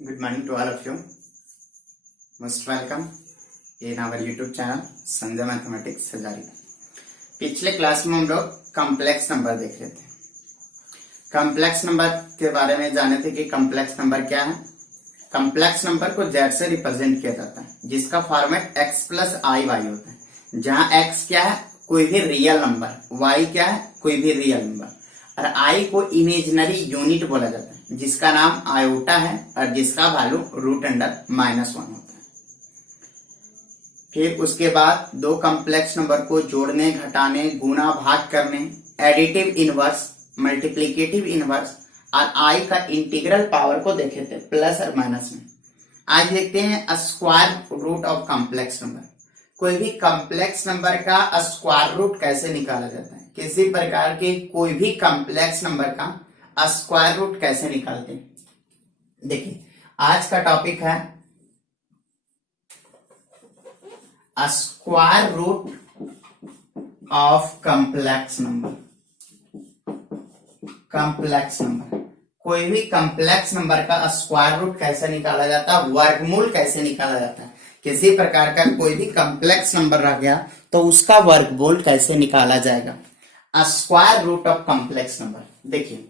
Good morning to all of you. Most welcome in our YouTube channel Sanjay mathematics Hazari. पिछले class में हम लोग complex number देख रहे थे। कॉम्प्लेक्स नंबर के बारे में जाने थे कि कॉम्प्लेक्स नंबर क्या है। कॉम्प्लेक्स नंबर को जेड से रिप्रेजेंट किया जाता है, जिसका फॉर्मेट x प्लस आई वाई होता है, जहां x क्या है, कोई भी रियल नंबर, y क्या है, कोई भी रियल नंबर, और i को इमेजिनरी यूनिट बोला जाता है, जिसका नाम आयोटा है और जिसका वैल्यू √(-1) होता है। फिर उसके बाद दो कॉम्प्लेक्स नंबर को जोड़ने, घटाने, गुना, भाग करने, एडिटिव इनवर्स, मल्टीप्लिकेटिव इनवर्स और i का इंटीग्रल पावर को देखे थे प्लस और माइनस में। आज देखते हैं square root of complex number. कोई भी कॉम्प्लेक्स नंबर का स्क्वायर रूट कैसे निकाला जाता है, किसी प्रकार के कोई भी कॉम्प्लेक्स नंबर का स्क्वायर रूट कैसे निकालते हैं। देखिए, आज का टॉपिक है square root of complex number. Complex number, कोई भी कॉम्प्लेक्स नंबर का स्क्वायर रूट कैसे निकाला जाता है, वर्गमूल कैसे निकाला जाता है। किसी प्रकार का कोई भी कॉम्प्लेक्स नंबर रह गया तो उसका वर्गमूल कैसे निकाला जाएगा, square root of complex number. देखिए,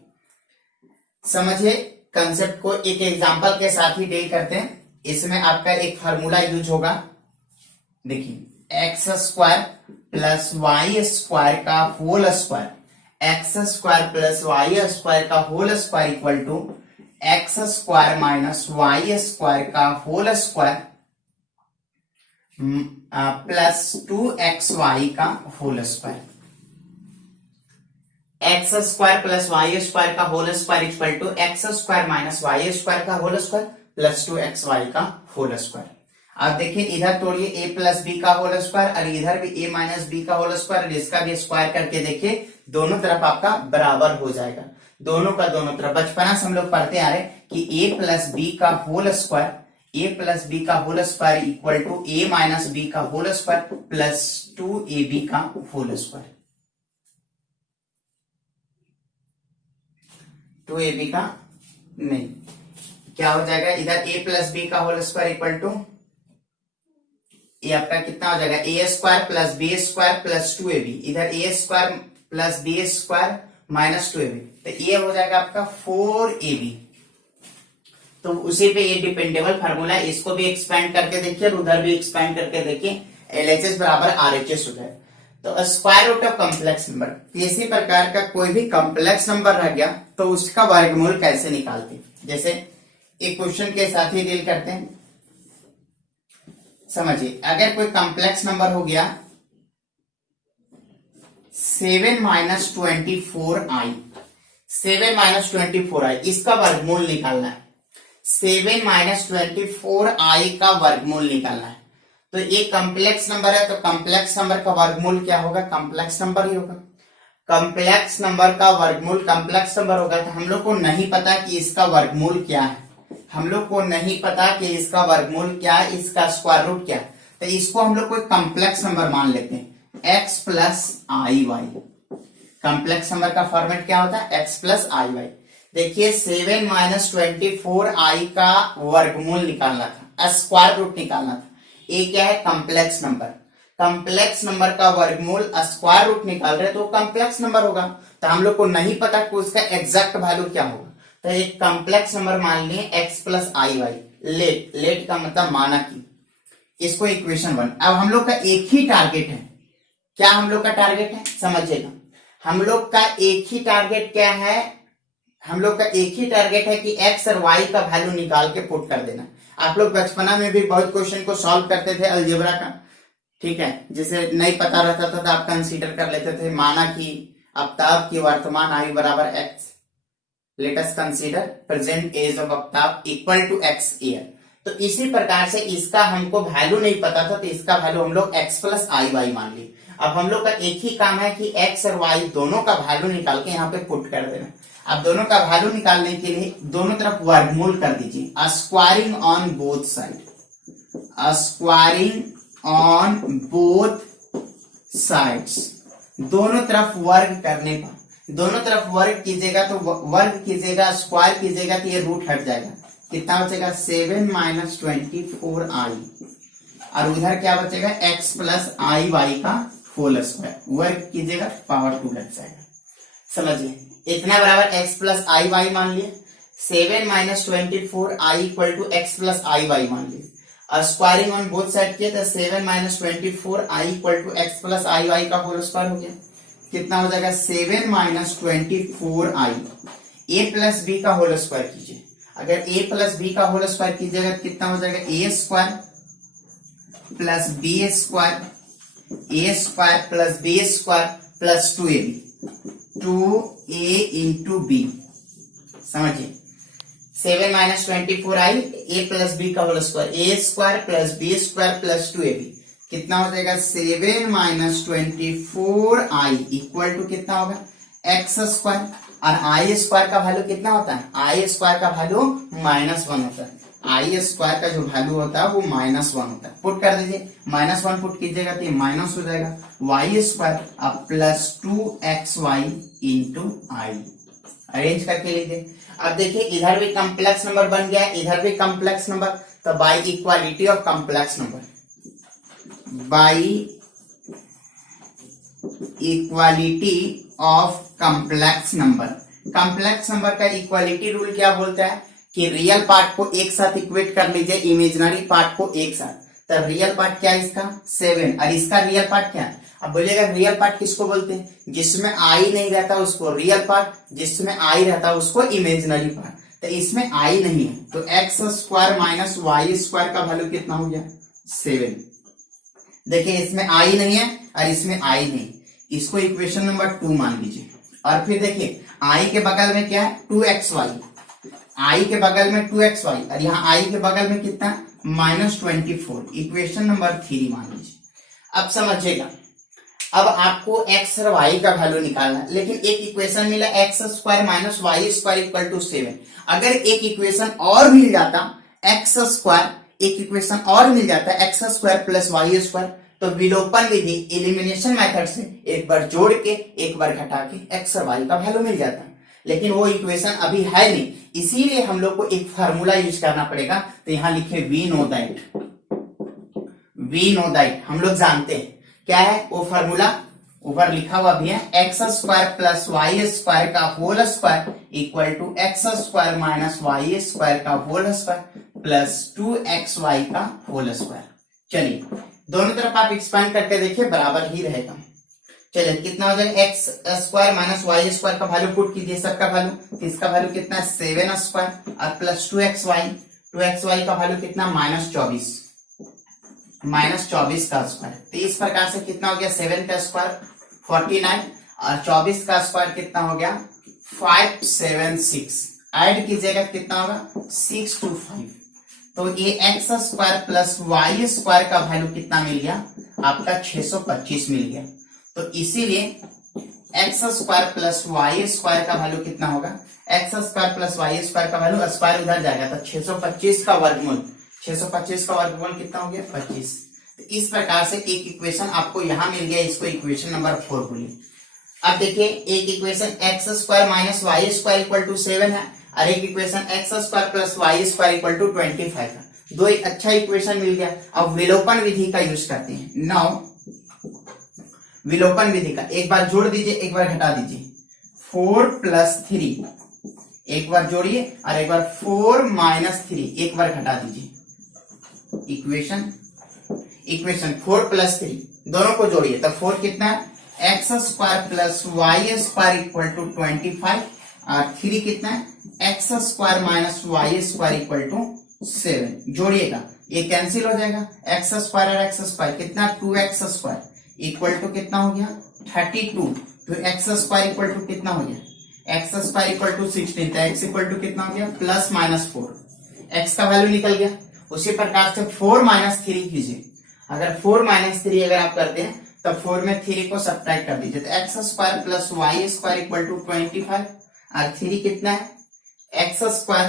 समझिए कंसेप्ट को एक एग्जांपल के साथ ही डील करते हैं। इसमें आपका एक फार्मूला यूज होगा। देखिए, x square plus Y square का whole square, X square plus Y square का whole square equal to X square minus Y square का होल स्क्वायर प्लस 2xy का whole square. X square plus Y square का whole square equal to X square minus Y square का whole square plus 2xy का whole square. अब देखिए, इधर तोड़िए a plus B का होल स्क्वायर और इधर भी a माइनस बी का होल स्क्वायर, और इसका भी स्क्वायर करके देखिए, दोनों तरफ आपका बराबर हो जाएगा। दोनों का दोनों तरफ बचपना से हम लोग पढ़ते आ रहे कि a प्लस बी का whole square, a plus B का whole square equal to a minus B का होल स्क्वायर प्लस 2ab का होल स्क्वायर। 2ab का नहीं, क्या हो जाएगा, इधर a प्लस बी का होल स्क्वायर इक्वल टू ये आपका कितना हो जाएगा, A square plus B square plus 2ab, इधर A square plus B square minus 2ab, तो ये हो जाएगा आपका 4ab। तो उसी पे ये डिपेंडेबल फार्मूला है, इसको भी एक्सपेंड करके देखिए और उधर भी एक्सपेंड करके देखिए, LHS बराबर RHS हो जाए। तो square root of complex number, किसी प्रकार का कोई भी कॉम्प्लेक्स नंबर रह गया तो उसका वर्गमूल कैसे निकालते, जैसे एक क्वेश्चन के साथ ही डील करते हैं। समझिए, अगर कोई कॉम्प्लेक्स नंबर हो गया 7 माइनस 24i, 7 माइनस 24i, इसका वर्गमूल निकालना है। 7 माइनस 24i का वर्गमूल निकालना है। तो ये कॉम्प्लेक्स नंबर है, तो कॉम्प्लेक्स नंबर का वर्गमूल क्या होगा, कॉम्प्लेक्स नंबर ही होगा। कॉम्प्लेक्स नंबर का वर्गमूल कॉम्प्लेक्स नंबर होगा, तो हम लोग को नहीं पता कि इसका वर्गमूल क्या है, हम लोग को नहीं पता कि इसका वर्गमूल क्या है, इसका स्क्वायर रूट क्या है। तो इसको हम लोग कोई कॉम्प्लेक्स नंबर मान लेते हैं, x प्लस आई वाई। कॉम्प्लेक्स नंबर का फॉर्मेट क्या होता है, x प्लस आई वाई। देखिए, 7 माइनस 24i का वर्गमूल निकालना था, स्क्वायर रूट निकालना था। ये क्या है, कॉम्प्लेक्स नंबर। कॉम्प्लेक्स नंबर का वर्गमूल स्क्वायर रूट निकाल रहे तो कॉम्प्लेक्स नंबर होगा। तो हम लोग को नहीं पता कि उसका एग्जैक्ट वैल्यू क्या होगा, तो एक कॉम्प्लेक्स नंबर मान लिए x प्लस आई वाई। लेट का मतलब माना कि, इसको इक्वेशन 1। अब हम लोग का एक ही टारगेट है। क्या हम लोग का टारगेट है, समझिएगा, हम लोग का एक ही टारगेट क्या है, हम लोग का एक ही टारगेट है कि x और y का वैल्यू निकाल के पुट कर देना। आप लोग बचपना में भी बहुत क्वेश्चन को सॉल्व करते थे अलजेब्रा का, ठीक है, जिसे नहीं पता रहता था तो आप कंसीडर कर लेते थे, माना कि आफ्ताब की वर्तमान आयु बराबर x, let us consider present age of Aftab equal to x year. तो इसी प्रकार से इसका हमको वैल्यू नहीं पता था, तो इसका वैल्यू हम लोग x प्लस आई वाई मान लिए। अब हम लोग का एक ही काम है कि x और y दोनों का वैल्यू निकाल के यहाँ पे पुट कर देना। अब दोनों का वैल्यू निकालने के लिए दोनों तरफ वर्गमूल कर दीजिए, squaring on both side, squaring on both sides. दोनों तरफ वर्ग करने पर दोनों तरफ वर्ग कीजिएगा तो वर्ग कीजिएगा, स्क्वायर कीजिएगा तो ये रूट हट जाएगा। कितना बचेगा 7 माइनस 24i, और उधर क्या बचेगा x प्लस आई वाई का होल स्क्वायर, वर्क कीजिएगा पावर 2 लग जाएगा। समझिए इतना बराबर x प्लस आई वाई मान लिए, 7 minus 24i equal to x plus I y मान लिए, और स्क्वायरिंग ऑन बोथ साइड किया तो 7 minus 24i equal to x plus I Y का होल स्क्वायर हो गया। कितना हो जाएगा 7 minus 24i, a plus B का होल स्क्वायर कीजिए, अगर a प्लस बी का होल स्क्वायर कीजिएगा कितना हो जाएगा a square plus B square, a square plus B square plus 2ab, 2a into B. समझिए 7 minus 24i a plus B का whole square, a square plus B square plus 2ab, कितना हो जाएगा 7 minus 24i equal to कितना होगा x square, और आई square का value कितना होता है, आई स्क्वायर का वैल्यू -1 होता है, आई स्क्वायर का जो वैल्यू होता है वो -1 होता है। पुट कर दीजिए, -1 पुट कीजिएगा तो ये माइनस हो जाएगा, वाई स्क्वायर अब प्लस 2xy इंटू आई। अरेंज करके लीजिए। अब देखिए इधर भी कॉम्प्लेक्स नंबर बन गया, इधर भी कॉम्प्लेक्स नंबर, तो by equality of complex number, by equality of complex number. Complex number का इक्वालिटी रूल क्या बोलता है कि रियल पार्ट को एक साथ इक्वेट कर लीजिए, इमेजिनरी पार्ट को एक साथ। तो रियल पार्ट क्या है इसका 7, और इसका रियल पार्ट क्या है। अब बोलिएगा रियल पार्ट किसको बोलते हैं, जिसमें आई नहीं रहता उसको रियल पार्ट, जिसमें आई रहता उसको इमेजिनरी पार्ट। तो इसमें आई नहीं है तो x square minus Y square का वैल्यू कितना हो गया 7। देखिए इसमें आई नहीं है और इसमें आई नहीं, इसको इक्वेशन नंबर 2 मान लीजिए। और फिर देखिए आई के बगल में क्या है 2xy, आई के बगल में 2xy, और यहाँ आई के बगल में कितना -24, इक्वेशन नंबर 3 मान लीजिए। अब समझिएगा, अब आपको x और y का वैल्यू निकालना है, लेकिन एक इक्वेशन मिला x square minus Y square equal to 7। अगर एक इक्वेशन और मिल जाता एक्स स्क्वायर, एक इक्वेशन और मिल जाता है x square plus Y square, तो विलोपन विधि एलिमिनेशन मेथड से एक बार जोड़ के एक बार घटा के एक्स और वाई का वैल्यू मिल जाता है। लेकिन वो इक्वेशन अभी है नहीं, इसीलिए हम लोग को एक फार्मूला यूज करना पड़ेगा। तो यहां लिखे वी नो दैट, हम लोग जानते हैं क्या है वो फार्मूला, ऊपर लिखा हुआ भी है x square plus Y square का whole square equal to X square minus Y square का होल स्क्वायर प्लस 2xy का होल स्क्वायर। चलिए दोनों तरफ आप एक्सपेंड करके देखिए बराबर ही रहेगा। चलिए कितना हो जाएगा x square minus Y square का वैल्यू पुट कीजिए, सबका वैल्यू, इसका वैल्यू कितना है 7 स्क्वायर और प्लस 2xy का वैल्यू कितना -24 का स्क्वायर। तो इस प्रकार से कितना हो गया 7 का स्क्वायर 49 और 24 का स्क्वायर कितना हो गया 576। ऐड कीजिएगा कितना होगा 625। तो ये x square plus Y square का वैल्यू कितना मिल गया आपका 625 मिल गया। तो इसीलिए x square plus Y square का वैल्यू कितना होगा, x square plus Y square का वैल्यू स्क्वायर उधर जाएगा तो 625 का वर्गमूल, 625 का वर्गमूल कितना हो गया 25। तो इस प्रकार से एक इक्वेशन आपको यहां मिल गया, इसको इक्वेशन नंबर 4 बोलिए। अब देखिए एक equation x square minus Y square equal to 7 है और एक equation x square plus Y square equal to 25 है। दो एक अच्छा इक्वेशन मिल गया। अब विलोपन विधि का यूज करते हैं। नाउ विलोपन विधि का एक बार जोड़ दीजिए एक बार घटा दीजिए, 4 प्लस 3 एक बार जोड़िए और एक बार 4 माइनस 3 एक बार घटा दीजिए। इक्वेशन 4 प्लस 3 दोनों को जोड़िए तो 4 कितना है x square plus Y square equal to 25 और 3 कितना है x square minus Y square equal to 7। जोड़िएगा ये कैंसिल हो जाएगा, एक्स स्क्वायर और एक्स स्क्वायर कितना 2x स्क्वायर इक्वल टू कितना हो गया 32। तो एक्स स्क्वायर इक्वल टू कितना हो गया एक्स स्क्वायर इक्वल टू 16। तो एक्स इक्वल टू कितना हो गया प्लस माइनस 4, एक्स का वैल्यू निकल गया। उसी प्रकार से 4 माइनस 3 कीजिए, अगर 4 माइनस 3 अगर आप करते हैं तो 4 में 3 को सब्ट्रैक्ट कर दीजिए तो x square plus Y square equal to 25 और 3 कितना है x square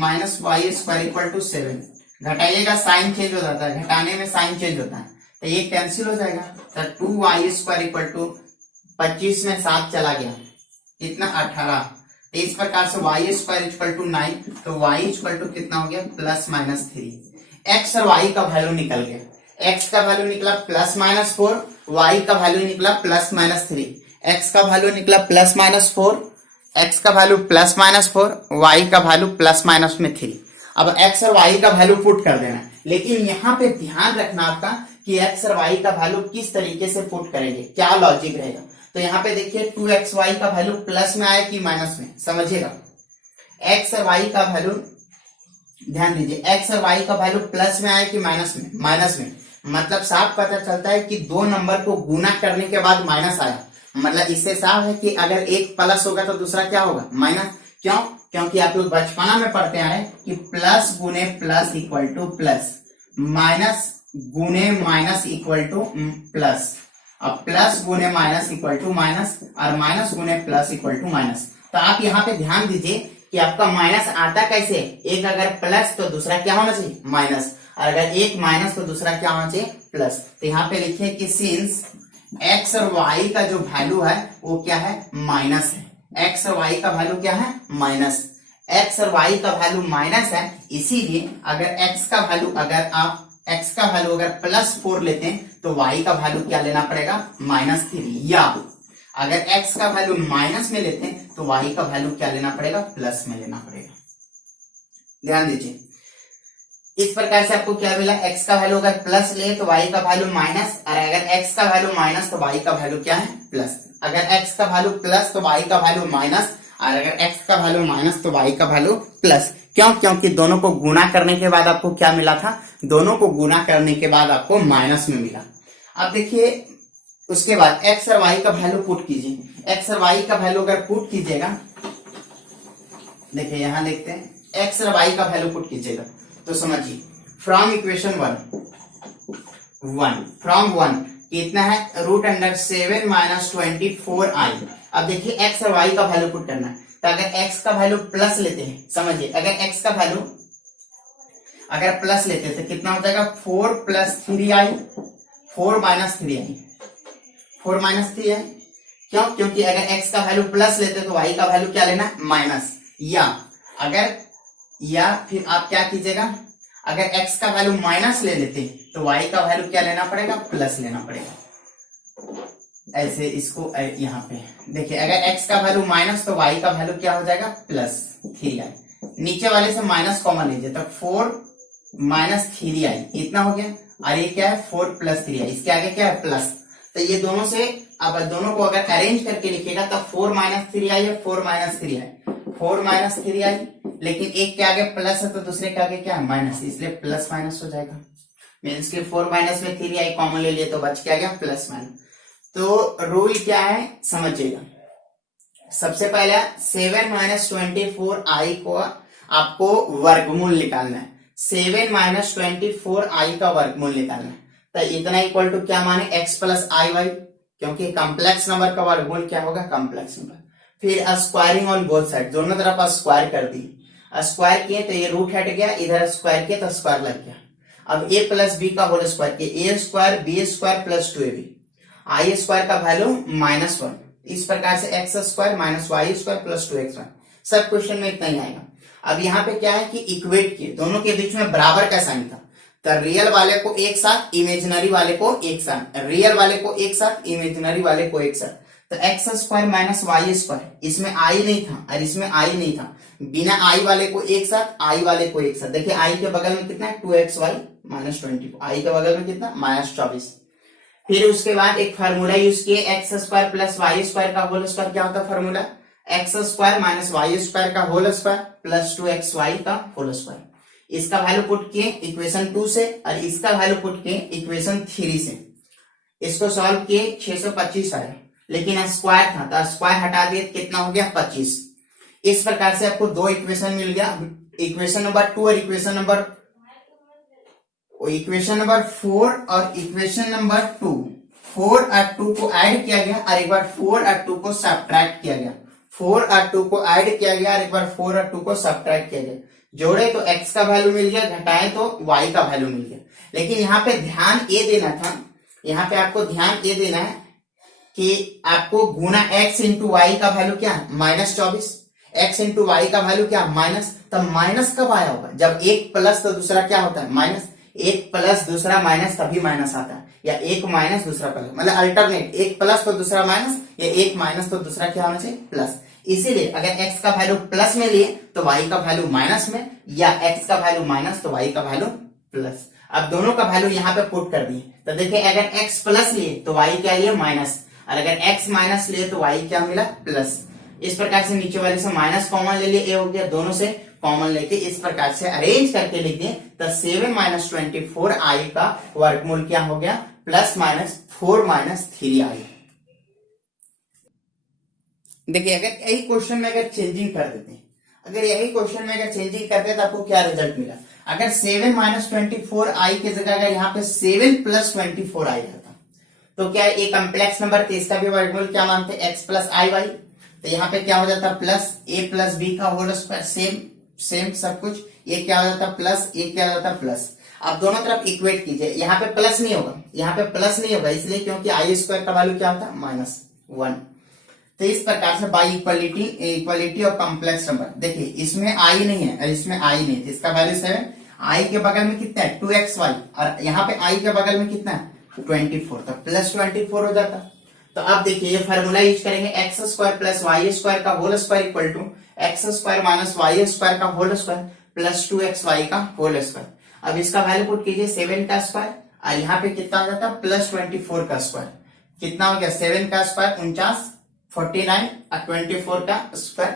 minus Y square equal to 7। घटाइएगा साइन चेंज हो जाता है, घटाने में साइन चेंज होता है तो ये कैंसिल हो जाएगा। तो 2y स्क्वायर इक्वल टू 25 में 7 चला गया कितना 18, तो इस प्रकार से वाई स्क्वायर इक्वल टू 9, तो वाई इक्वल टू कितना हो गया +-3। एक्स और वाई का वैल्यू निकल गया, एक्स का वैल्यू निकला +-4, वाई का वैल्यू निकला +-3। एक्स का वैल्यू निकला +-4, एक्स का वैल्यू +-4, वाई का वैल्यू +-3। अब एक्स और वाई का वैल्यू पुट कर देना, लेकिन यहाँ पे ध्यान रखना आपका कि एक्स और वाई का वैल्यू किस तरीके से पुट करेंगे, क्या लॉजिक रहेगा। तो यहाँ पे देखिए 2xy का वैल्यू प्लस में आया कि माइनस में, समझिएगा। एक्स और वाई का वैल्यू ध्यान दीजिए, एक्स और वाई का वैल्यू प्लस में आया कि माइनस में, माइनस में। मतलब साफ पता चलता है कि दो नंबर को गुना करने के बाद माइनस आया, मतलब इससे साफ है कि अगर एक प्लस होगा तो दूसरा क्या होगा माइनस। क्यों? क्योंकि आप लोग बचपना में पढ़ते आ रहे हैं कि प्लस गुने plus equal two plus, minus गुने माइनस इक्वल टू प्लस। अब प्लस गुने माइनस इक्वल टू माइनस, और माइनस गुने प्लस इक्वल टू माइनस। तो आप यहाँ पे ध्यान दीजिए कि आपका माइनस आता कैसे, एक अगर प्लस तो दूसरा क्या होना चाहिए माइनस, और अगर एक माइनस तो दूसरा क्या होना चाहिए प्लस। तो यहाँ पे लिखिए कि सिंस एक्स और वाई का जो वैल्यू है वो क्या है माइनस है, एक्स और वाई का वैल्यू क्या है माइनस, एक्स और वाई का वैल्यू माइनस है, इसीलिए अगर एक्स का वैल्यू, अगर आप एक्स का वैल्यू अगर +4 लेते हैं तो वाई का वैल्यू क्या लेना पड़ेगा -3, या अगर एक्स का वैल्यू माइनस में लेते हैं तो वाई का वैल्यू क्या लेना पड़ेगा प्लस में लेना पड़ेगा। ध्यान दीजिए, इस प्रकार से आपको क्या मिला, एक्स का वैल्यू अगर प्लस ले तो वाई का वैल्यू माइनस, और अगर एक्स का वैल्यू माइनस तो वाई का वैल्यू क्या है प्लस। अगर एक्स का वैल्यू प्लस तो वाई का वैल्यू माइनस, और अगर एक्स का वैल्यू माइनस तो वाई का वैल्यू प्लस। क्यों? क्योंकि दोनों को गुना करने के बाद आपको क्या मिला था, दोनों को गुना करने के बाद आपको माइनस में मिला। अब देखिए उसके बाद एक्स और वाई का वैल्यू पुट कीजिए, एक्स और वाई का वैल्यू अगर पुट कीजिएगा, देखिए यहां लिखते हैं एक्स और वाई का वैल्यू पुट कीजिएगा, तो समझिए फ्रॉम इक्वेशन 1 फ्रॉम 1 कितना है √7 - 24i। अब देखिए एक्स और वाई का वैल्यू पुट करना है, तो अगर एक्स का वैल्यू प्लस लेते हैं, समझिए अगर एक्स का वैल्यू अगर प्लस लेते हैं तो कितना हो जाएगा 4 + 3i, 4 - 3i, 4 - 3i। क्यों? क्योंकि अगर एक्स का वैल्यू प्लस लेते हैं तो वाई का वैल्यू क्या लेना माइनस, या फिर आप क्या कीजिएगा, अगर x का वैल्यू माइनस ले लेते हैं तो y का वैल्यू क्या लेना पड़ेगा प्लस लेना पड़ेगा। ऐसे इसको यहाँ पे देखिए, अगर x का वैल्यू माइनस तो y का वैल्यू क्या हो जाएगा +3i, नीचे वाले से माइनस कॉमन लीजिए तो 4 - 3i इतना हो गया, और ये क्या है 4 + 3i, इसके आगे क्या है प्लस। तो ये दोनों से अब दोनों को अगर अरेंज करके लिखिएगा तो 4 - 3i है, 4 - 3i, 4 - 3i, लेकिन एक के आगे प्लस है तो दूसरे के आगे क्या है माइनस, इसलिए प्लस माइनस हो जाएगा। मीन्स कि 4 माइनस में 3i कॉमन ले लिए तो बच क्या गया प्लस माइनस। तो रूल क्या है समझिएगा, सबसे पहले 7 - 24i को आपको वर्गमूल निकालना है, 7 - 24i का वर्गमूल निकालना है। तो इतना इक्वल टू क्या माने x + iy, क्योंकि कॉम्प्लेक्स नंबर का वर्गमूल क्या होगा कॉम्प्लेक्स नंबर। फिर स्क्वायरिंग ऑन बोथ साइड, दोनों तरफ स्क्वायर कर दी, स्क्वायर किए तो ये रूट हट गया, इधर स्क्वायर किए तो स्क्वायर लग गया। अब a + b का होल स्क्वायर किए, a² b² + 2ab, i² का वैल्यू -1। इस प्रकार से x² - y² + 2x1, सब क्वेश्चन में इतना ही आएगा। अब यहाँ पे क्या है कि इक्वेट किए, दोनों के बीच में बराबर का साइन था, तो रियल वाले को एक साथ, इमेजिनरी वाले को एक साथ, रियल वाले को एक साथ, इमेजिनरी वाले को एक साथ। तो x² - y², इसमें i नहीं था और इसमें i नहीं था, बिना i वाले को एक साथ, i वाले को एक साथ। देखिए i के बगल में कितना है 2xy - 24, i के बगल में कितना -24। फिर उसके बाद एक फार्मूला यूज किए, x² + y² का होल स्क्वायर क्या होता है फार्मूला, x² - y² का होल स्क्वायर + 2xy का होल स्क्वायर। इसका वैल्यू पुट किए इक्वेशन 2 से, और इसका वैल्यू पुट किए इक्वेशन 3 से। इसको सॉल्व किए 625 आया, लेकिन स्क्वायर था तो स्क्वायर हटा दिए, कितना हो गया 25। इस प्रकार से आपको दो इक्वेशन मिल गया, इक्वेशन नंबर 2 और इक्वेशन नंबर 4 और इक्वेशन नंबर 2। 4 और 2 को ऐड किया गया और एक बार 4 और 2 को सब्ट्रैक्ट किया गया, 4 और 2 को ऐड किया गया और एक बार 4 और 2 को सब्ट्रैक्ट किया गया। जोड़े तो x का वैल्यू मिल गया, घटाए तो y का वैल्यू मिल गया। लेकिन यहाँ पे ध्यान ये देना था, यहाँ पे आपको ध्यान ये देना है कि आपको गुना x × y का वैल्यू क्या है -24, x इंटू वाई का वैल्यू क्या माइनस, तब माइनस कब आया होगा जब एक प्लस तो दूसरा क्या होता है माइनस, एक प्लस दूसरा माइनस तभी माइनस आता है, या एक माइनस दूसरा प्लस, मतलब अल्टरनेट, एक प्लस तो दूसरा माइनस, या एक माइनस तो दूसरा क्या होना चाहिए प्लस। इसीलिए अगर x का वैल्यू प्लस में लिए तो y का वैल्यू माइनस में, या x का वैल्यू माइनस तो y का वैल्यू प्लस। अब दोनों का वैल्यू यहाँ पे पुट कर दिए, तो देखिए अगर x प्लस लिए तो y क्या लिए माइनस, और अगर x माइनस लिए तो y क्या मिला प्लस। इस प्रकार से नीचे वाले से माइनस कॉमन ले लिए, a हो गया, दोनों से कॉमन लेके इस प्रकार से अरेंज करके लिख दिए, तो 7 माइनस 24i का वर्गमूल क्या हो गया प्लस माइनस 4 माइनस 3i। देखिए अगर यही क्वेश्चन में अगर चेंजिंग कर देते हैं, अगर यही क्वेश्चन में अगर चेंजिंग करते हैं तो आपको क्या रिजल्ट मिला, अगर 7 माइनस 24i की जगह अगर यहाँ पे 7 प्लस 24i रहता तो क्या ये कम्प्लेक्स नंबर थे, इसका भी वर्गमूल क्या मानते हैं x प्लस आई वाई, तो यहाँ पे क्या हो जाता प्लस a प्लस बी का होल स्क्वायर, सेम सब कुछ, ये क्या हो जाता प्लस, ये क्या हो जाता प्लस। अब दोनों तरफ इक्वेट कीजिए, यहाँ पे प्लस नहीं होगा, यहाँ पे प्लस नहीं होगा इसलिए क्योंकि आई स्क्वायर का वैल्यू क्या होता है माइनस 1। तो इस प्रकार से by equality of complex number, देखिए इसमें आई नहीं है, इसमें आई नहीं है, इसका वैल्यू 7, आई के बगल में कितना है 2xy, और यहाँ पे आई के बगल में कितना है 24, तो प्लस 24 हो जाता। तो अब देखिए ये फार्मूला यूज करेंगे, X square plus Y square का whole square equal to X square minus Y square का होल स्क्वायर प्लस 2xy का होल स्क्वायर। अब इसका वैल्यू पुट कीजिए 7 का स्क्वायर, और यहाँ पे कितना हो जाता प्लस 24 का स्क्वायर, कितना हो गया 7 का स्क्वायर 49, 49 और 24 का स्क्वायर,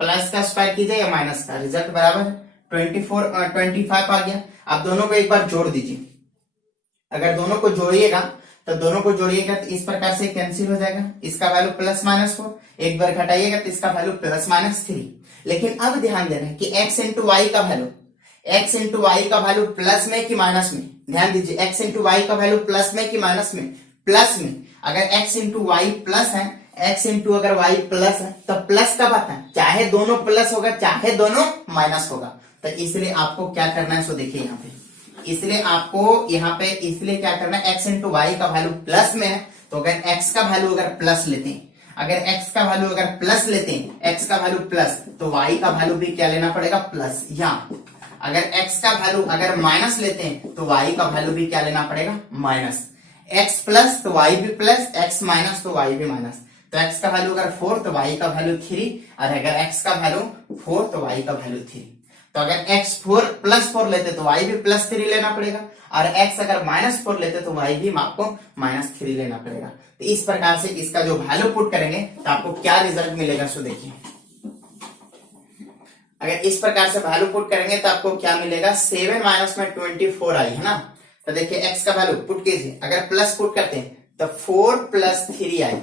प्लस का स्क्वायर कीजिए या माइनस का, रिजल्ट बराबर 25 आ गया। अब दोनों को एक बार जोड़ दीजिए, अगर दोनों को जोड़िएगा तो इस प्रकार से कैंसिल हो जाएगा, इसका वैल्यू प्लस माइनस 4, एक बार घटाइएगा तो इसका वैल्यू प्लस माइनस 3। लेकिन अब ध्यान देना है कि x इंटू वाई का वैल्यू प्लस में कि माइनस में, ध्यान दीजिए x इंटू वाई का वैल्यू प्लस में कि माइनस में, प्लस में। अगर x इंटू वाई प्लस है, x इंटू अगर y प्लस है तो प्लस कब आता है, चाहे दोनों प्लस होगा चाहे दोनों माइनस होगा। तो इसलिए आपको क्या करना है, सो देखिए यहाँ पे, इसलिए आपको यहाँ पे इसलिए क्या करना है, x इंटू वाई का वैल्यू प्लस में है तो अगर x का वैल्यू अगर प्लस लेते हैं, अगर x का वैल्यू अगर प्लस लेते हैं, x का वैल्यू प्लस तो y का वैल्यू भी क्या लेना पड़ेगा प्लस, या अगर x का वैल्यू अगर माइनस लेते हैं तो y का वैल्यू भी क्या लेना पड़ेगा माइनस, x प्लस तो y भी प्लस, x माइनस तो y भी माइनस। तो x का वैल्यू अगर 4 तो y का वैल्यू 3, और अगर x का वैल्यू 4 तो y का वैल्यू 3। तो अगर x 4 प्लस 4 लेते तो y भी प्लस 3 लेना पड़ेगा, और x अगर माइनस 4 लेते तो y भी आपको माइनस 3 लेना पड़ेगा। तो इस प्रकार से इसका जो वैल्यू पुट करेंगे तो आपको क्या रिजल्ट मिलेगा, सो देखिए अगर इस प्रकार से वैल्यू पुट करेंगे तो आपको क्या मिलेगा 7 माइनस में 24i है ना। तो देखिए x का वैल्यू पुट कीजिए, अगर प्लस पुट करते हैं तो 4 प्लस 3i,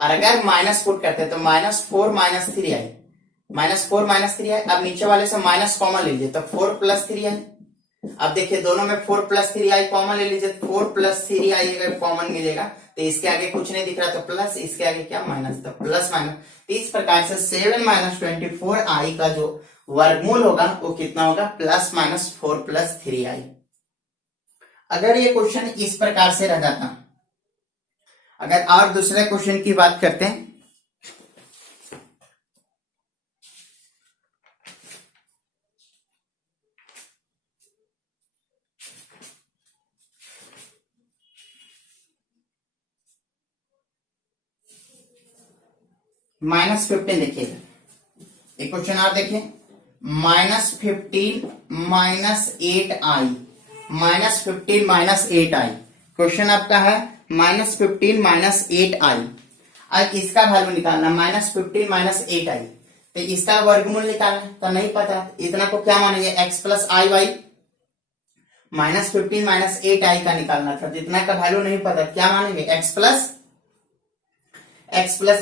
और अगर माइनस पुट करते हैं तो minus 4 minus 3i, minus 4 minus 3i। अब नीचे वाले से माइनस कॉमन ले लीजिए तो 4 प्लस 3i। अब देखिए दोनों में 4 प्लस 3i कॉमन ले लीजिए, 4 प्लस 3i अगर कॉमन मिलेगा तो इसके आगे कुछ नहीं दिख रहा तो प्लस, इसके आगे क्या माइनस, तो प्लस माइनस। तो इस प्रकार से 7 माइनस 24i का जो वर्गमूल होगा वो कितना होगा प्लस माइनस 4 प्लस 3i। अगर ये क्वेश्चन इस प्रकार से रह जाता, अगर और दूसरे क्वेश्चन की बात करते हैं, -15 देखिएगा, एक क्वेश्चन आप देखिए, -15 minus 8i, -15 minus 8i, question आपका है -15 माइनस 8i। अब इसका वैल्यू निकालना, -15 माइनस 8i, तो इसका वर्गमूल निकालना तो नहीं पता, इतना को क्या मानेंगे x प्लस आई वाई, -15 माइनस 8i का निकालना था, जितना का वैल्यू नहीं पता क्या मानेंगे x प्लस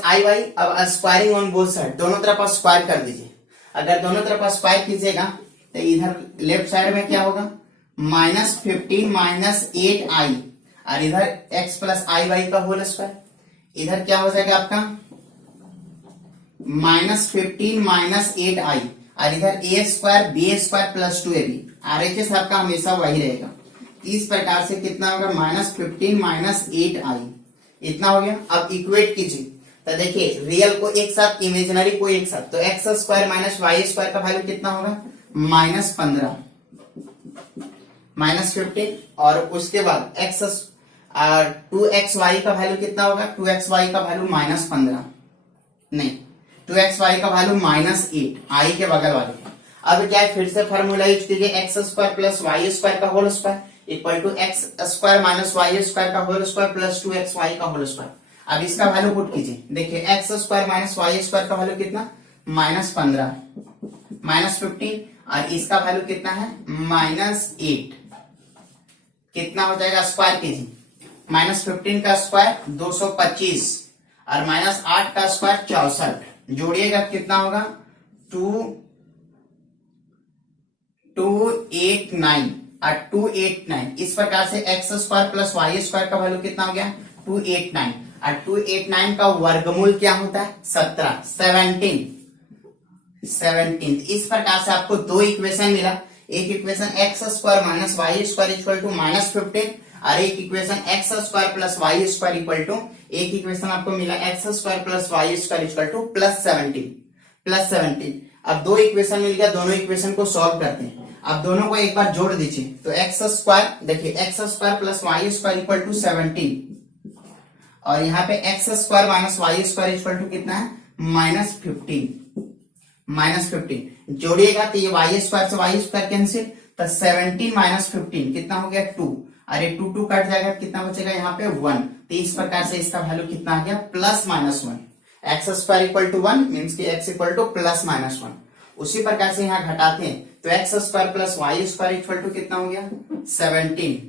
आई वाई। अब स्क्वायरिंग ऑन बोथ साइड, दोनों तरफ स्क्वायर कर दीजिए, अगर दोनों तरफ स्क्वायर कीजिएगा तो इधर लेफ्ट साइड में क्या होगा -15 माइनस 8i, और इधर x प्लस आई वाई का होल स्क्वायर, इधर क्या हो जाएगा आपका -15 माइनस 8i, और इधर a square b square plus 2ab, RHS आपका हमेशा वही रहेगा। इस प्रकार से कितना होगा -15 माइनस 8i, इतना हो गया। अब इक्वेट कीजिए, तो देखिए रियल को एक साथ, इमेजिनरी को एक साथ, तो x square minus Y square का वैल्यू कितना होगा, -15 -15, और उसके बाद टू एक्स वाई का वैल्यू कितना होगा, 2xy का वैल्यू -15 नहीं, 2xy का वैल्यू -8 आई के बगल वाले। अब क्या है, फिर से फॉर्मूला यूज कीजिए, X square plus Y square का whole square equal to X square minus Y square का होल स्क्वायर प्लस 2xy का होल स्क्वायर। अब इसका वैल्यू पुट कीजिए, देखिए x square minus Y square का वैल्यू कितना, -15 -15, और इसका वैल्यू कितना है, -8, कितना हो जाएगा, स्क्वायर कीजिए, -15 का स्क्वायर 225 और -8 का स्क्वायर 64, जोड़िएगा कितना होगा, 289 और 289। इस प्रकार से x square plus Y square का वैल्यू कितना हो गया, 289, और 289 का वर्गमूल क्या होता है, 17। इस प्रकार से आपको दो इक्वेशन मिला, एक equation x square minus Y square equal to -15, और एक equation x square plus Y square equal to, एक इक्वेशन आपको मिला x square plus Y square equal to +17। अब दो इक्वेशन मिल गया, दोनों इक्वेशन को सॉल्व करते हैं। अब दोनों को एक बार जोड़ दीजिए, तो एक्स स्क्वायर, देखिए x square plus Y square equal to 17, और यहाँ पे x square minus Y square equal to कितना है, -15। जोड़िएगा तो ये वाई स्क्वायर से वाई स्क्वायर कैंसिल, तो 17 -15 कितना हो गया, 2, अरे 2 कट जाएगा, कितना बचेगा यहाँ पे 1। तो इस प्रकार से इसका वैल्यू कितना आ गया, +-1। X square equal to 1 means की एक्स इक्वल टू +-1। उसी प्रकार से यहाँ घटाते हैं, तो x square plus Y square equal to कितना हो गया, 17,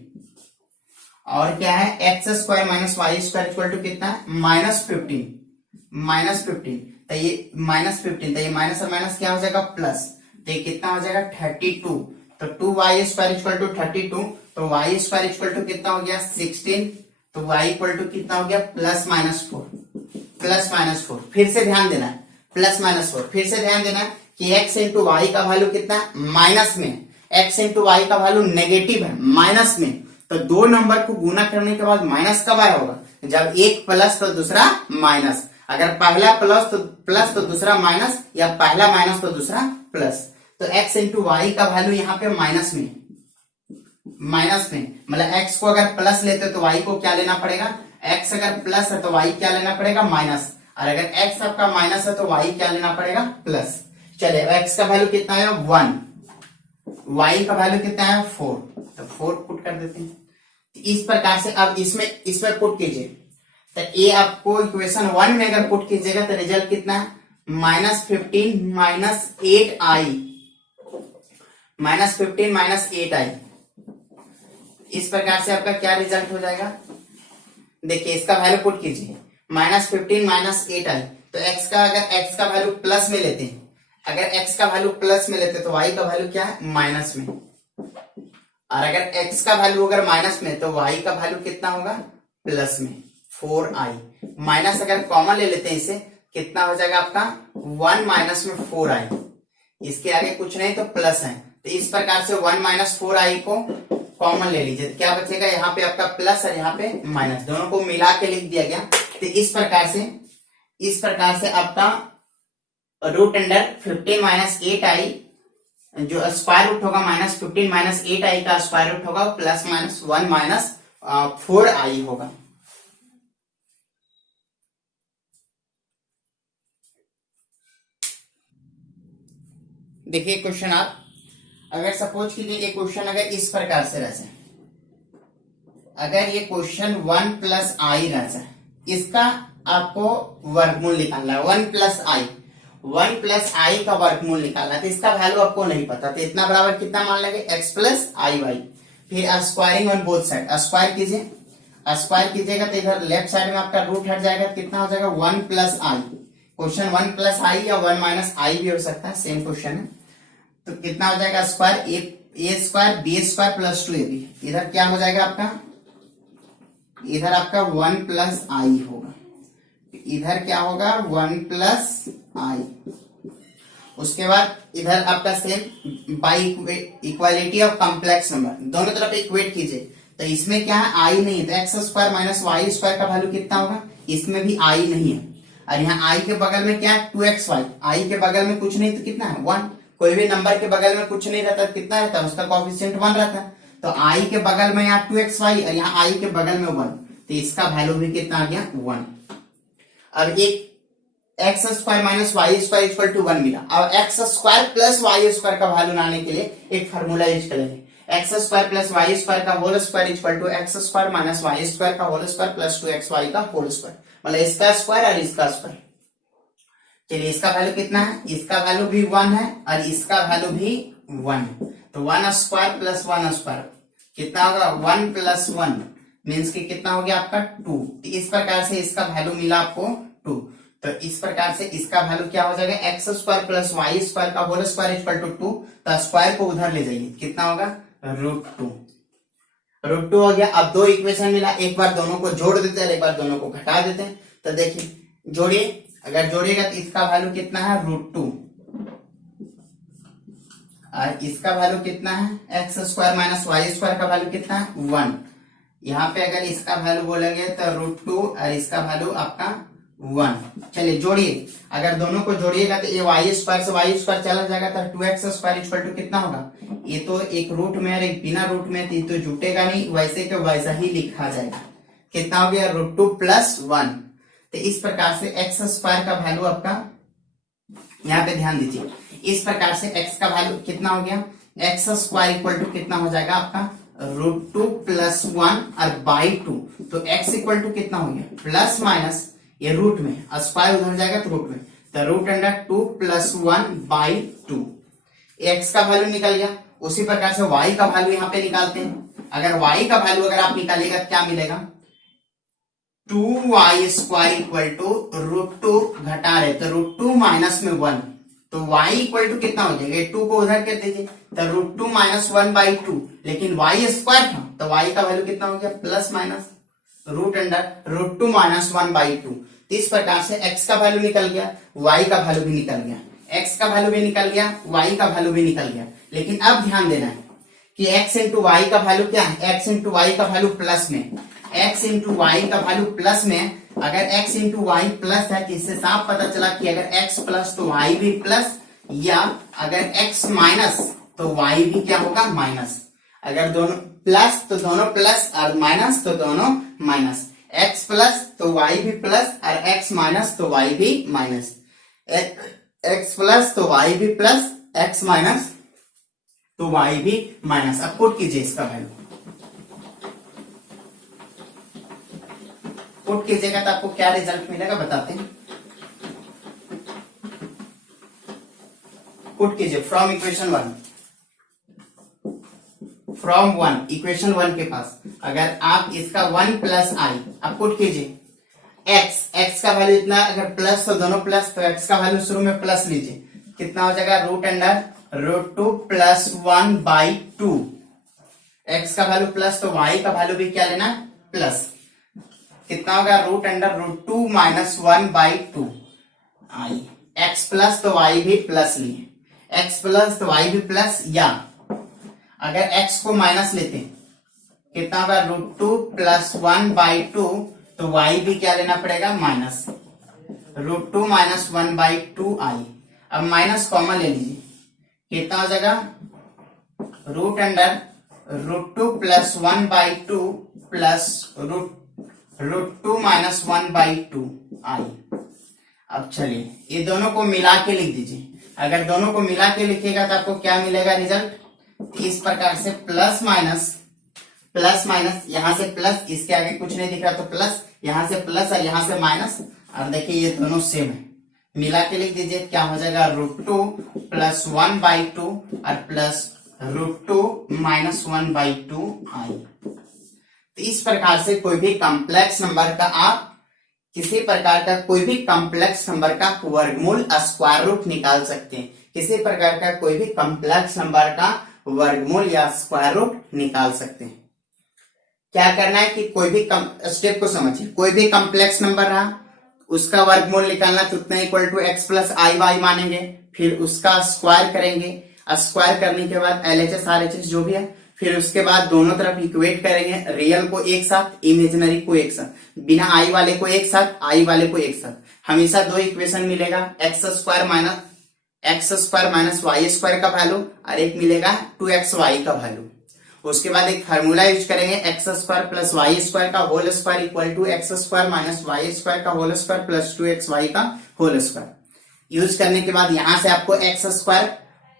और क्या है, x square minus Y square equal to कितना है, -15। तो ये -15, तो ये माइनस और माइनस क्या हो जाएगा, प्लस, तो ये कितना हो जाएगा, 32। तो 2y स्क्वायर इक्वल टू 32, तो y स्क्वायर इक्वल टू कितना हो गया, 16, तो y इक्वल टू कितना हो गया, +-4। फिर से ध्यान देना है, +-4, फिर से ध्यान देना कि x इंटू वाई का वैल्यू कितना है, माइनस में, x इंटू वाई का वैल्यू नेगेटिव है, माइनस में, तो दो नंबर को गुना करने के बाद माइनस कब आया होगा, जब एक प्लस तो दूसरा माइनस, अगर पहला प्लस तो दूसरा माइनस, या पहला माइनस तो दूसरा प्लस। तो x इंटू वाई का वैल्यू यहाँ पे माइनस में, मतलब x को अगर प्लस लेते तो y को क्या लेना पड़ेगा, x अगर प्लस है तो y क्या लेना पड़ेगा, माइनस, और अगर x आपका माइनस है तो y क्या लेना पड़ेगा, प्लस। चलिए x का वैल्यू कितना है, 1, y का वैल्यू कितना है, 4, तो 4 पुट कर देते हैं। इस प्रकार से अब इसमें पुट कीजिए, तो ये आपको इक्वेशन 1 में अगर पुट कीजिएगा तो रिजल्ट कितना है, -15 इस प्रकार से आपका क्या रिजल्ट हो जाएगा, देखिए इसका वैल्यू पुट कीजिए, -15 तो x का, अगर x का वैल्यू प्लस में लेते हैं, अगर x का वैल्यू प्लस में लेते हैं तो y का वैल्यू क्या है, माइनस में, और अगर x का वैल्यू अगर माइनस में तो y का वैल्यू कितना होगा, प्लस में, 4i, माइनस अगर कॉमन ले लेते हैं इसे, कितना हो जाएगा आपका, 1 माइनस में 4i, इसके आगे कुछ नहीं तो प्लस है, तो इस प्रकार से 1 माइनस 4i को कॉमन ले लीजिए, तो क्या बचेगा, यहाँ पे आपका प्लस और यहाँ पे माइनस, दोनों को मिला के लिख दिया गया। तो इस प्रकार से आपका √15 -8i जो स्क्वायर रूट होगा, -15 -8i का स्क्वायर रूट होगा, +-1 -4i होगा। देखिए क्वेश्चन, आप अगर सपोज कीजिए ये क्वेश्चन अगर इस प्रकार से रह जाए, अगर ये क्वेश्चन 1 + i रह जाए, इसका आपको वर्गमूल निकालना है, 1 + i का वर्गमूल निकालना है, तो इसका वैल्यू आपको नहीं पता, तो इतना बराबर कितना मान लेंगे, x + iy, फिर squaring on both side, square कीजिएगा तो इधर लेफ्ट साइड में आपका रूट हट जाएगा, कितना हो जाएगा, 1 + i, क्वेश्चन 1 + i या 1 - i भी हो सकता है, सेम क्वेश्चन है, तो कितना हो जाएगा, square a square b square + 2ab, इधर क्या हो जाएगा आपका, इधर आपका 1 + i होगा, इधर क्या होगा, 1 + i, उसके बाद इधर आपका same by equality of complex number, दोनों तरफ इक्वेट कीजिए, तो इसमें क्या है, i नहीं है, तो x² - y² का वैल्यू कितना होगा, इसमें भी i नहीं है, और यहाँ आई के बगल में क्या है 2xy, आई के बगल में कुछ नहीं तो कितना है 1, कोई भी नंबर के बगल में कुछ नहीं रहता कितना रहता है उसका कोएफिशिएंट 1 रहता है। तो आई के बगल में यहाँ 2xy और यहाँ आई के बगल में 1, तो इसका वैल्यू भी कितना आ गया 1। अब एक X square minus Y square equal to 1 मिला। अब X square plus Y square का वैल्यू लाने के लिए एक फार्मूला यूज करेंगे, X square plus Y square का whole square equal to X square minus Y square का होल स्क्वायर प्लस 2xy का होल स्क्वायर, मतलब इसका स्क्वायर और इसका स्क्वायर। चलिए इसका वैल्यू कितना है, इसका वैल्यू भी 1 है और इसका वैल्यू भी 1, तो 1 स्क्वायर प्लस 1 स्क्वायर कितना होगा 1 प्लस 1 मीन्स कि कितना हो गया आपका 2। तो इस प्रकार से इसका वैल्यू मिला आपको 2। तो इस प्रकार से इसका वैल्यू क्या हो जाएगा x square plus Y square का होल स्क्वायर इक्वल टू 2, तो स्क्वायर को उधर ले जाइए कितना होगा √2, √2 हो गया। अब दो इक्वेशन मिला, एक बार दोनों को जोड़ देते हैं एक बार दोनों को घटा देते हैं। तो देखिए जोड़िए, अगर जोड़िएगा तो इसका वैल्यू कितना है √2 और इसका वैल्यू कितना है x square minus Y square का वैल्यू कितना है 1। यहाँ पे अगर इसका वैल्यू बोलेंगे तो √2 और इसका वैल्यू आपका 1। चलिए जोड़िए, अगर दोनों को जोड़िएगा तो ये वाई स्क्वायर से वाई स्क्वायर चला जाएगा तो 2x स्क्वायर इक्वल टू कितना होगा, ये तो एक रूट में और एक बिना रूट में थी तो जुटेगा नहीं, वैसे के वैसा ही लिखा जाएगा। कितना हो गया √2 प्लस 1। तो इस प्रकार से एक्स स्क्वायर का वैल्यू आपका, यहाँ पे ध्यान दीजिए, इस प्रकार से x का वैल्यू कितना हो गया एक्स स्क्वायर इक्वल टू कितना हो जाएगा आपका √2 प्लस 1 और बाई 2। तो x इक्वल टू कितना हो गया प्लस माइनस ये रूट में और स्क्वायर उधर जाएगा तो रूट में, तो √2 प्लस 1 बाई 2 x का वैल्यू निकल गया। उसी प्रकार से y का वैल्यू यहाँ पे निकालते हैं। अगर y का वैल्यू अगर आप निकालिएगा क्या मिलेगा 2y स्क्वायर इक्वल टू √2 घटा रहे तो √2 माइनस में 1, तो y इक्वल टू कितना हो जाएगा 2 को उधर कर दीजिए तो √2 माइनस 1 बाई 2, लेकिन y स्क्वायर था तो y का वैल्यू कितना हो गया प्लस माइनस √2 माइनस 1 बाई 2। इस प्रकार से x का वैल्यू निकल गया, y का वैल्यू भी निकल गया, x का वैल्यू भी निकल गया, y का वैल्यू भी निकल गया। लेकिन अब ध्यान देना है कि x इंटू वाई का वैल्यू क्या है, x इंटू वाई का वैल्यू प्लस में, x इंटू वाई का वैल्यू प्लस में। अगर x इंटू वाई प्लस है तो इससे साफ पता चला कि अगर x प्लस तो y भी प्लस, या अगर x माइनस तो y भी क्या होगा माइनस। अगर दोनों प्लस तो दोनों प्लस और माइनस तो दोनों माइनस, x प्लस तो y भी प्लस और x माइनस तो y भी माइनस, x प्लस तो y भी प्लस, x माइनस तो y भी माइनस। अब पुट कीजिए इसका वैल्यू, पुट कीजिएगा तो आपको क्या रिजल्ट मिलेगा बताते हैं। पुट कीजिए फ्रॉम इक्वेशन 1, फ्रॉम 1 इक्वेशन 1 के पास अगर आप इसका 1 प्लस आई आप पुट कीजिए, x का वैल्यू इतना, अगर प्लस तो दोनों प्लस, तो x का वैल्यू शुरू में प्लस लीजिए, कितना हो जाएगा √2 प्लस 1 बाई 2। x का वैल्यू प्लस तो y का वैल्यू भी क्या लेना प्लस, कितना होगा √2 minus 1 by 2 I. x plus तो y भी प्लस लिए, x प्लस तो y भी प्लस, या अगर x को माइनस लेते हैं कितना होगा √2 प्लस 1 बाई 2, तो y भी क्या लेना पड़ेगा माइनस, √2 माइनस 1 बाई 2 आई। अब माइनस कॉमन ले लीजिए, कितना हो जाएगा √2 plus 1 by 2 plus √2 minus 1 by 2 आई। अब चलिए ये दोनों को मिला के लिख दीजिए, अगर दोनों को मिला के लिखिएगा तो आपको क्या मिलेगा रिजल्ट, इस प्रकार से प्लस माइनस यहां से प्लस, इसके आगे कुछ नहीं दिख रहा तो प्लस, यहां से प्लस और यहां से माइनस, और देखिए ये दोनों सेम है, मिला के लिख दीजिए क्या हो जाएगा √2 प्लस 1 बाई 2 और प्लस √2 माइनस 1 बाई 2 आई। तो इस प्रकार से कोई भी कॉम्प्लेक्स नंबर का आप किसी प्रकार का कोई भी कॉम्प्लेक्स नंबर का वर्गमूल स्क्वायर रूट निकाल सकते हैं, किसी प्रकार का कोई भी कॉम्प्लेक्स नंबर का वर्गमूल या स्क्वायर रूट निकाल सकते हैं। क्या करना है कि कोई भी स्टेप को समझिए, कोई भी कॉम्प्लेक्स नंबर रहा उसका वर्गमूल निकालना तो उतना equal to x plus I y मानेंगे, फिर उसका स्क्वायर करेंगे, स्क्वायर करने के बाद LHS RHS जो भी है, फिर उसके बाद दोनों तरफ इक्वेट करेंगे, रियल को एक साथ, इमेजिनरी को एक साथ, बिना आई वाले को एक साथ, आई वाले को एक साथ, हमेशा दो इक्वेशन मिलेगा, X square minus Y square का वैल्यू और एक मिलेगा 2xy का वैल्यू। उसके बाद एक फार्मूला यूज करेंगे, X square plus Y square का whole square equal to X square minus Y square का होल स्क्वायर प्लस 2xy का होल स्क्वायर। यूज करने के बाद यहां से आपको x square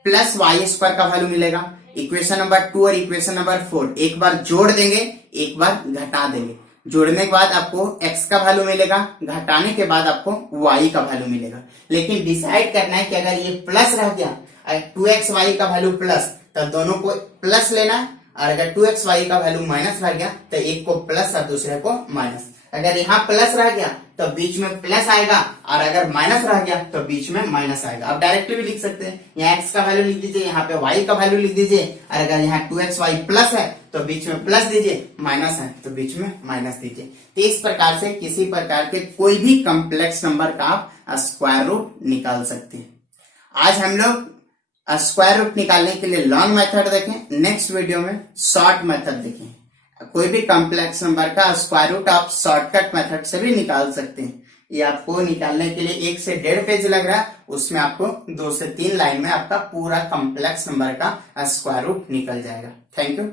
plus Y square का वैल्यू मिलेगा। इक्वेशन नंबर 2 और इक्वेशन नंबर 4 एक बार जोड़ देंगे, एक बार घटा देंगे। जोड़ने के बाद आपको x का वैल्यू मिलेगा, घटाने के बाद आपको y का वैल्यू मिलेगा। लेकिन डिसाइड करना है कि अगर ये प्लस रह गया, 2xy का वैल्यू प्लस, तो दोनों को प्लस लेना है, और अगर 2xy का वैल्यू माइनस रह गया तो एक को प्लस और दूसरे को माइनस। अगर यहाँ प्लस रह गया तो बीच में प्लस आएगा, और अगर माइनस रह गया तो बीच में माइनस आएगा। आप डायरेक्टली भी लिख सकते हैं, यहाँ x का वैल्यू लिख दीजिए, यहाँ पे y का वैल्यू लिख दीजिए, और अगर यहाँ 2xy प्लस है तो बीच में प्लस दीजिए, माइनस है तो बीच में माइनस दीजिए। तो इस प्रकार से किसी प्रकार के कोई भी कॉम्प्लेक्स नंबर का आप स्क्वायर रूट निकाल सकते हैं। आज हम लोग स्क्वायर रूट निकालने के लिए लॉन्ग मेथड देखें, नेक्स्ट वीडियो में शॉर्ट मेथड देखें। कोई भी कॉम्प्लेक्स नंबर का स्क्वायर रूट आप शॉर्टकट मेथड से भी निकाल सकते हैं। ये आपको निकालने के लिए 1 से 1.5 पेज लग रहा है, उसमें आपको 2 से 3 लाइन में आपका पूरा कॉम्प्लेक्स नंबर का स्क्वायर रूट निकल जाएगा। Thank you.